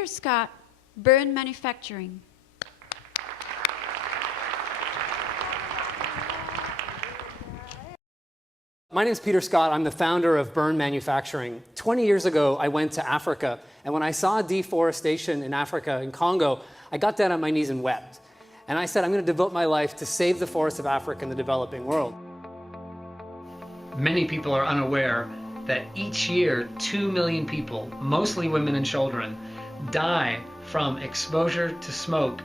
Peter Scott, Burn Manufacturing. My name is Peter Scott. I'm the founder of Burn Manufacturing. 20 years ago, I went to Africa, and when I saw deforestation in Africa, in Congo, I got down on my knees and wept. And I said, I'm going to devote my life to save the forests of Africa and the developing world. Many people are unaware that each year 2 million people, mostly women and children, die from exposure to smoke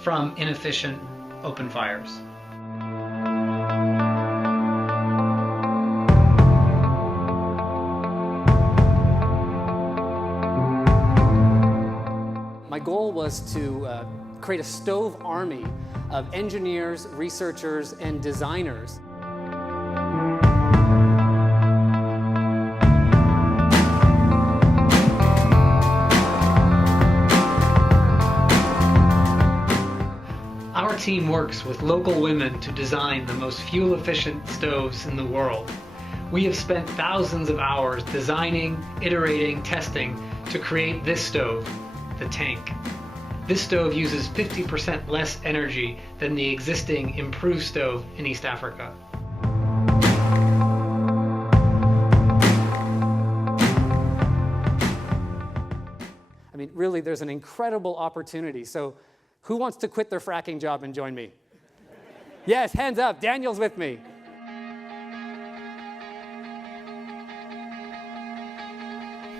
from inefficient open fires. My goal was to create a stove army of engineers, researchers, and designers. Our team works with local women to design the most fuel-efficient stoves in the world. We have spent thousands of hours designing, iterating, testing to create this stove, the tank. This stove uses 50% less energy than the existing improved stove in East Africa. I mean, really, there's an incredible opportunity. So who wants to quit their fracking job and join me? Yes, hands up. Daniel's with me.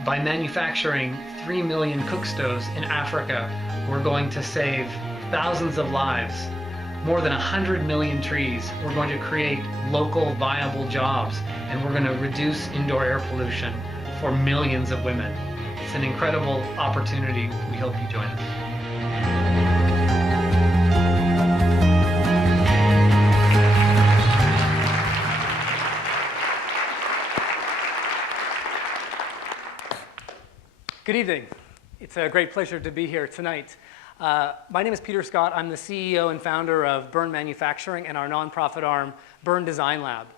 By manufacturing 3 million cook stoves in Africa, we're going to save thousands of lives, more than 100 million trees. We're going to create local viable jobs, and we're going to reduce indoor air pollution for millions of women. It's an incredible opportunity. We hope you join us. Good evening. It's a great pleasure to be here tonight. My name is Peter Scott. I'm the CEO and founder of Burn Manufacturing and our nonprofit arm, Burn Design Lab.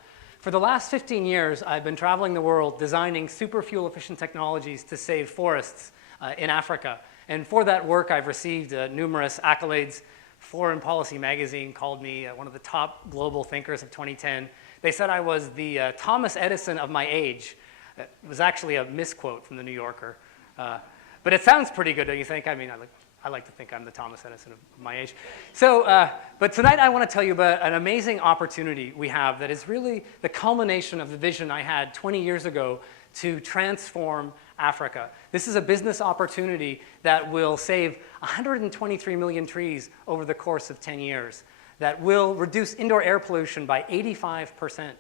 For the last 15 years, I've been traveling the world designing super fuel-efficient technologies to save forests in Africa. And for that work, I've received numerous accolades. Foreign Policy magazine called me one of the top global thinkers of 2010. They said I was the Thomas Edison of my age. It was actually a misquote from the New Yorker. But it sounds pretty good, don't you think? I mean, I like to think I'm the Thomas Edison of my age. So, but tonight I want to tell you about an amazing opportunity we have that is really the culmination of the vision I had 20 years ago to transform Africa. This is a business opportunity that will save 123 million trees over the course of 10 years, that will reduce indoor air pollution by 85%,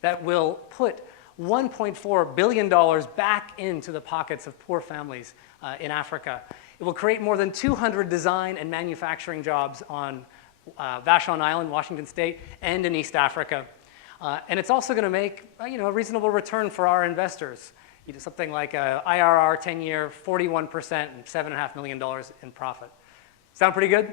that will put $1.4 billion back into the pockets of poor families in Africa. It will create more than 200 design and manufacturing jobs on Vashon Island, Washington State, and in East Africa. And it's also going to make a reasonable return for our investors. Something like a IRR 10-year, 41%, and $7.5 million in profit. Sound pretty good?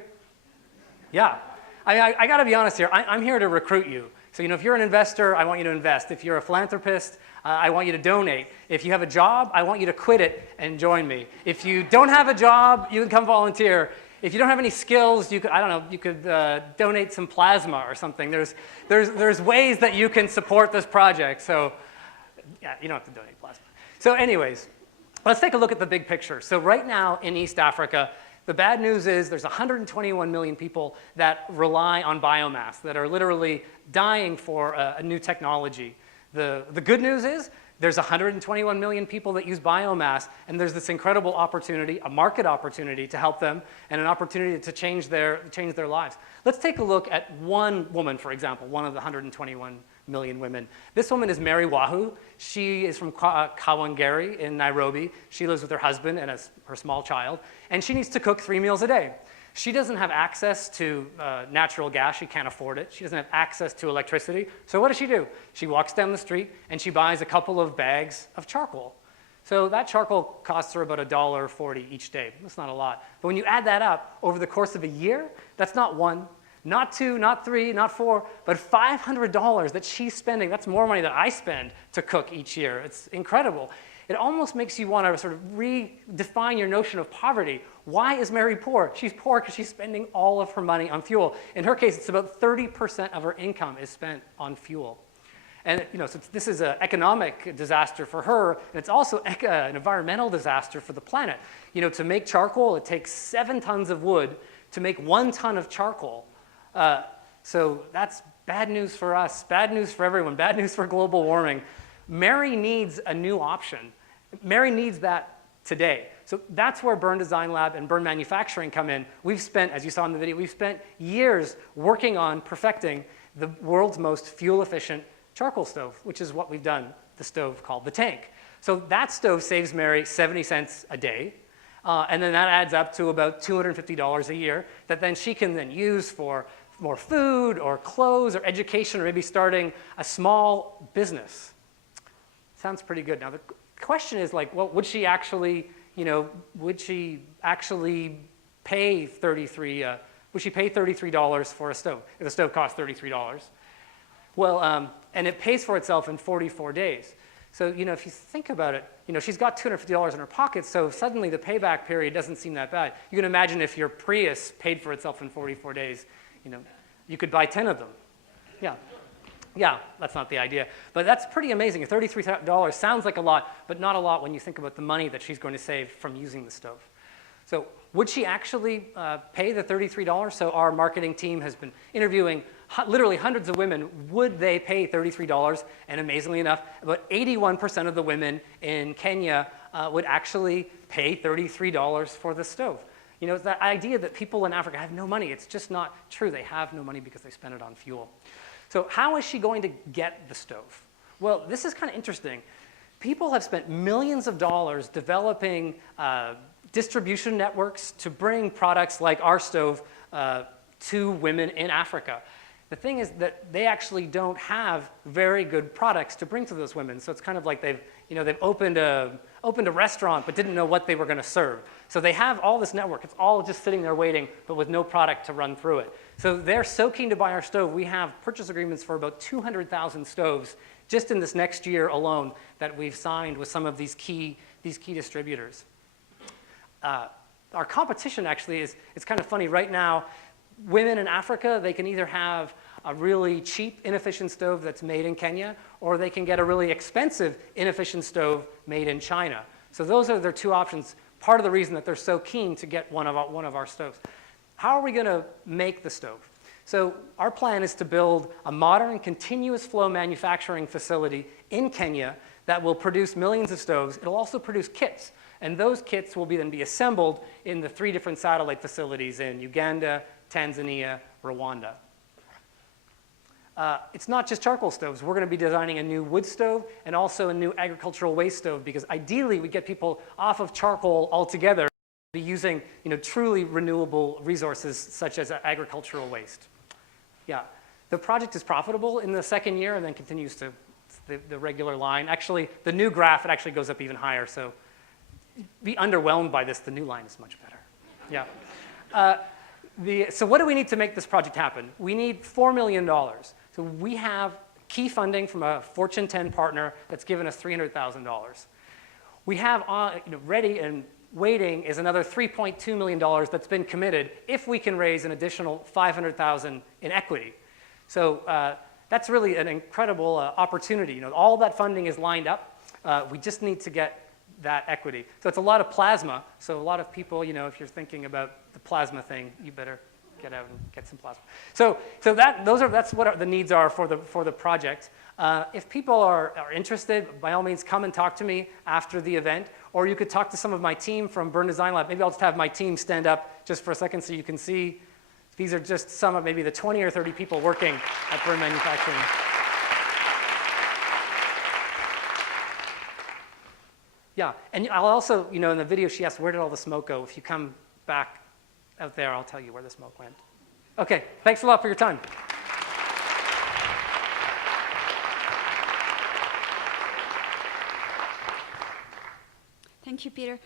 Yeah. I got to be honest here. I'm here to recruit you. So, if you're an investor, I want you to invest. If you're a philanthropist, I want you to donate. If you have a job, I want you to quit it and join me. If you don't have a job, you can come volunteer. If you don't have any skills, you could donate some plasma or something. There's ways that you can support this project. So, yeah, you don't have to donate plasma. So anyways, let's take a look at the big picture. So right now in East Africa, the bad news is there's 121 million people that rely on biomass, that are literally dying for a new technology. The good news is there's 121 million people that use biomass, and there's this incredible opportunity, a market opportunity to help them, and an opportunity to change their lives. Let's take a look at one woman, for example, one of the 121 million women. This woman is Mary Wahu. She is from Kawangari in Nairobi. She lives with her husband and her small child, and she needs to cook 3 meals a day. She doesn't have access to natural gas. She can't afford it. She doesn't have access to electricity. So what does she do? She walks down the street and she buys a couple of bags of charcoal. So that charcoal costs her about $1.40 each day. That's not a lot. But when you add that up over the course of a year, that's not one, not two, not three, not four, but $500 that she's spending. That's more money that I spend to cook each year. It's incredible. it almost makes you want to sort of redefine your notion of poverty. Why is Mary poor? She's poor because she's spending all of her money on fuel. In her case, it's about 30% of her income is spent on fuel. And so this is an economic disaster for her, and it's also an environmental disaster for the planet. To make charcoal, it takes 7 tons of wood to make 1 ton of charcoal. So that's bad news for us, bad news for everyone, bad news for global warming. Mary needs a new option. Mary needs that today. So that's where Burn Design Lab and Burn Manufacturing come in. We've spent, as you saw in the video, we've spent years working on perfecting the world's most fuel-efficient charcoal stove, which is what we've done, the stove called the tank. So that stove saves Mary 70 cents a day, and then that adds up to about $250 a year that then she can then use for more food or clothes or education or maybe starting a small business. Sounds pretty good. Now the question is like, well, would she actually pay $33 for a stove if the stove costs $33? Well, and it pays for itself in 44 days. So, if you think about it, she's got $250 in her pocket, so suddenly the payback period doesn't seem that bad. You can imagine if your Prius paid for itself in 44 days, you could buy 10 of them. Yeah, that's not the idea. But that's pretty amazing. $33 sounds like a lot, but not a lot when you think about the money that she's going to save from using the stove. So would she actually pay the $33? So our marketing team has been interviewing literally hundreds of women. Would they pay $33? And amazingly enough, about 81% of the women in Kenya would actually pay $33 for the stove. It's that idea that people in Africa have no money. It's just not true. They have no money because they spend it on fuel. So how is she going to get the stove? Well, this is kind of interesting. People have spent millions of dollars developing distribution networks to bring products like our stove to women in Africa. The thing is that they actually don't have very good products to bring to those women. So it's kind of like they've opened a restaurant but didn't know what they were going to serve. So they have all this network. It's all just sitting there waiting, but with no product to run through it. So they're so keen to buy our stove. We have purchase agreements for about 200,000 stoves just in this next year alone that we've signed with some of these key distributors. Our competition actually is kind of funny. Right now, women in Africa, they can either have a really cheap, inefficient stove that's made in Kenya, or they can get a really expensive, inefficient stove made in China. So those are their two options. Part of the reason that they're so keen to get one of our stoves. How are we going to make the stove? So our plan is to build a modern, continuous flow manufacturing facility in Kenya that will produce millions of stoves. It'll also produce kits. And those kits will then be assembled in the 3 different satellite facilities in Uganda, Tanzania, Rwanda. It's not just charcoal stoves. We're going to be designing a new wood stove and also a new agricultural waste stove because ideally we get people off of charcoal altogether, be using truly renewable resources such as agricultural waste. Yeah, the project is profitable in the second year and then continues to the regular line. Actually, the new graph, it actually goes up even higher. So be underwhelmed by this. The new line is much better. Yeah. So what do we need to make this project happen? We need $4 million. So we have key funding from a Fortune 10 partner that's given us $300,000. We have ready and waiting is another $3.2 million that's been committed if we can raise an additional $500,000 in equity. So that's really an incredible opportunity. All that funding is lined up. We just need to get that equity. So it's a lot of plasma. So a lot of people, if you're thinking about the plasma thing, you better get out and get some plasma. So that's what the needs are for the project. If people are interested, by all means, come and talk to me after the event, or you could talk to some of my team from Burn Design Lab. Maybe I'll just have my team stand up just for a second so you can see. These are just some of maybe the 20 or 30 people working at Burn Manufacturing. Yeah, and I'll also, in the video she asked, where did all the smoke go? If you come back out there, I'll tell you where the smoke went. Okay, thanks a lot for your time. Thank you, Peter.